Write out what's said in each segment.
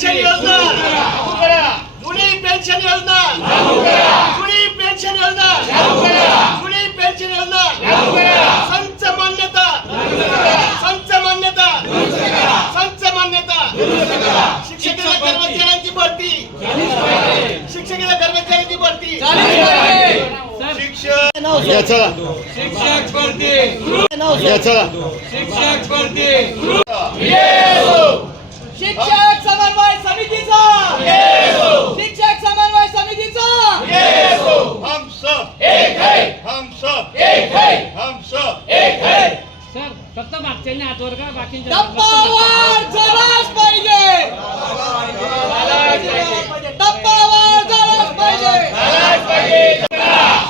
Pension योजना लागू करा, जुनी पेन्शन योजना लागू करा, जुनी पेन्शन योजना लागू करा, जुनी पेन्शन योजना लागू करा, संच मान्यता संच मान्यता संच मान्यता शिक्षकेतर कर्मचाऱ्यांची भरती शिक्षकेतर कर्मचाऱ्यांची भरती शिक्षक भरती शिक्षक भरती शिक्षक समन्वय समितीचा शिक्षक समन्वय समितीचा हम सब एक है, हम सब एक है, हम सब एक है। सर फक्त मागच्या हातवर का बाकीच्या टप्पावार झालाच पाहिजे टप्पावार झालाच पाहिजे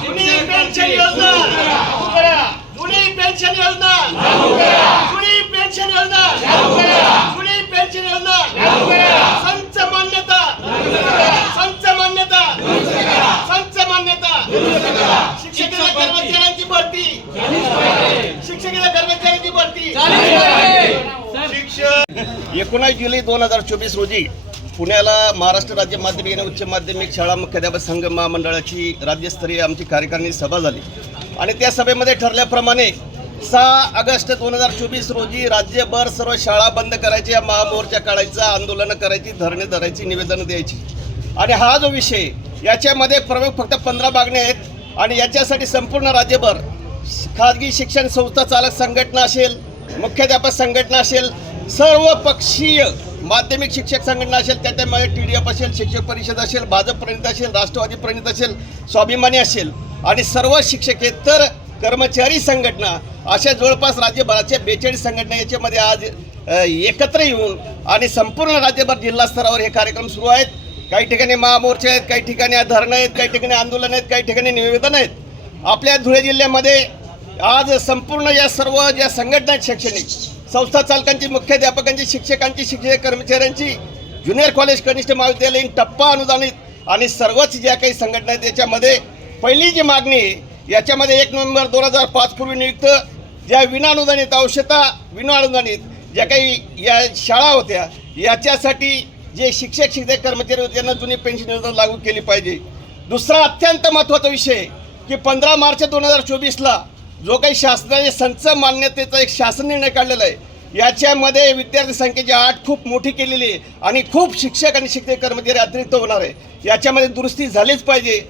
जुनी पेन्शन योजना लागू करा, जुनी पेन्शन योजना लागू करा, जुनी पेन्शन योजना लागू करा, जुनी पेन्शन योजना लागू करा, संच मान्यता संच मान्यता संच मान्यता शिक्षकेतर कर्मचाऱ्यांची भरती शिक्षकेतर कर्मचाऱ्यांची भरती शिक्षक 19 जुलै 2024 रोजी पुण्याला महाराष्ट्र राज्य माध्यमिक आणि उच्च माध्यमिक शाळा मुख्याध्यापक संघ महामंडळाची राज्यस्तरीय आमची कार्यकारिणी सभा झाली आणि त्या सभेमध्ये ठरल्याप्रमाणे 6 ऑगस्ट 2024 रोजी राज्यभर सर्व शाळा बंद करायच्या, महामोर्चा काढायचा, आंदोलनं करायची, धरणे धरायची, निवेदनं द्यायची आणि हा जो विषय याच्यामध्ये प्रमुख फक्त 15 मागण्या आहेत आणि याच्यासाठी संपूर्ण राज्यभर खाजगी शिक्षण संस्था चालक संघटना असेल, मुख्याध्यापक संघटना असेल, सर्व पक्षीय माध्यमिक शिक्षक संघटना असेल, त्याच्यामध्ये TDF असेल, शिक्षक परिषद असेल, भाजप प्रणित असेल, राष्ट्रवादी प्रणित असेल, स्वाभिमानी असेल आणि सर्व शिक्षकेतर कर्मचारी संघटना अशा जवळपास राज्यभराच्या 42 संघटना याच्यामध्ये आज एकत्र येऊन आणि संपूर्ण राज्यभर जिल्हा स्तरावर हे कार्यक्रम सुरू आहेत। काही ठिकाणी महामोर्चे आहेत, काही ठिकाणी धरणं आहेत, काही ठिकाणी आंदोलन आहेत, काही ठिकाणी निवेदन आहेत। आपल्या धुळे जिल्ह्यामध्ये आज संपूर्ण या सर्व ज्या संघटना आहेत, शैक्षणिक संस्था चालकांची, मुख्याध्यापकांची, शिक्षकांची, शिक्षक कर्मचाऱ्यांची, ज्युनियर कॉलेज, कनिष्ठ महाविद्यालयीन, टप्पा अनुदानित आणि सर्वच ज्या काही संघटना आहेत त्याच्यामध्ये पहिली जी मागणी आहे याच्यामध्ये 1 नोव्हेंबर 2005 पूर्वी नियुक्त ज्या विनाअनुदानित औषधा विनाअनुदानित ज्या काही या शाळा होत्या याच्यासाठी जे शिक्षक कर्मचारी होते त्यांना जुनी पेन्शन योजना लागू केली पाहिजे। दुसरा अत्यंत महत्त्वाचा विषय की 15 मार्च 2024ला जो काही शासनाने संच मान्यतेचा एक शासन निर्णय काढलेला आहे याच्यामध्ये विद्यार्थी संख्येची अट खूप मोठी केलेली आहे आणि खूप शिक्षक आणि शिक्षक कर्मचारी अतिरिक्त होणार आहे। याच्यामध्ये दुरुस्ती झालीच पाहिजे